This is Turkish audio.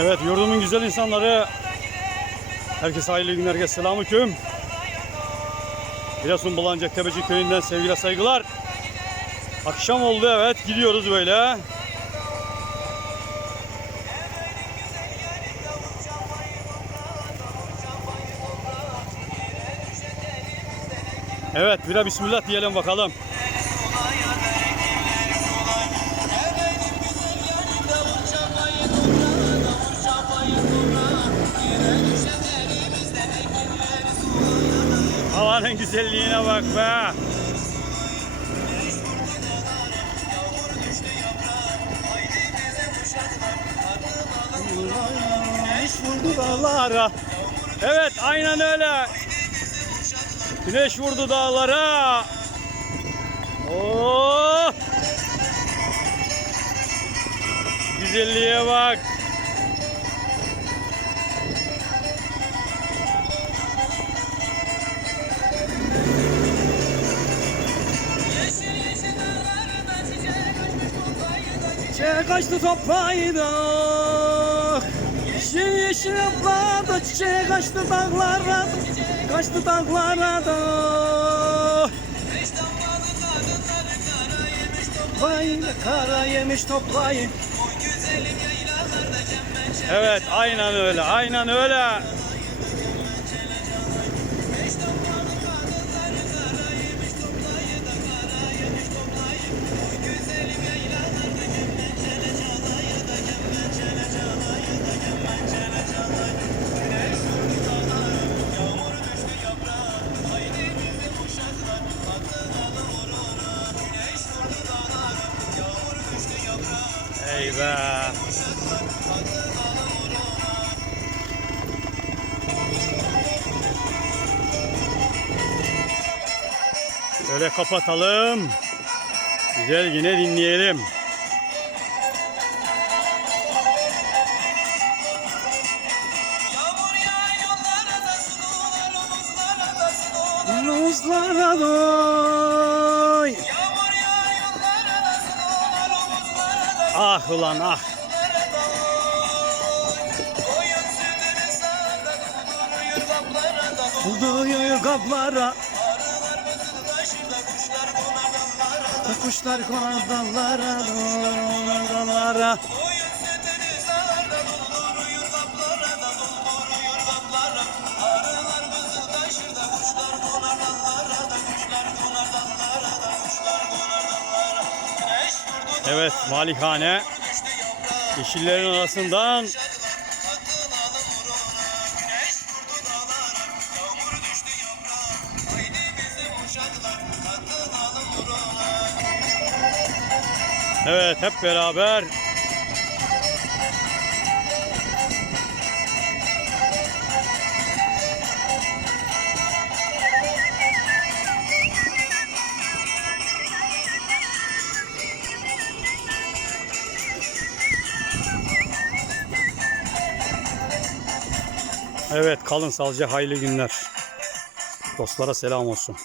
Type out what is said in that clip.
Evet yurdumun güzel insanları. Herkese hayırlı günler. Herkese selamı köyüm. Giresun Bulancak Tepeci köyünden sevgiler saygılar. Akşam oldu evet gidiyoruz böyle. Evet bira bismillah diyelim bakalım. Havanın güzelliğine bak be. Güneş vurdu dağlara. Evet aynen öyle. Güneş vurdu dağlara. Oh! Güzelliğe bak. Çiçek açtı toplaydı. Yeşil yeşil yaplarda çiçek açtı dağlara. Kaçtı dağlara da. Toplayın kara yemiş toplayın. Evet aynen öyle aynen öyle. Ey be. Şöyle kapatalım. Güzel yine dinleyelim. Yollara da Ah ulan ah. Bulduğu kaplara. Kuşlar konar dallara da. Kuşlar konar dallara, uşaklar, katıl alın vuruna. evet hep beraber Evet kalın sağlıcakla hayırlı günler. Dostlara selam olsun.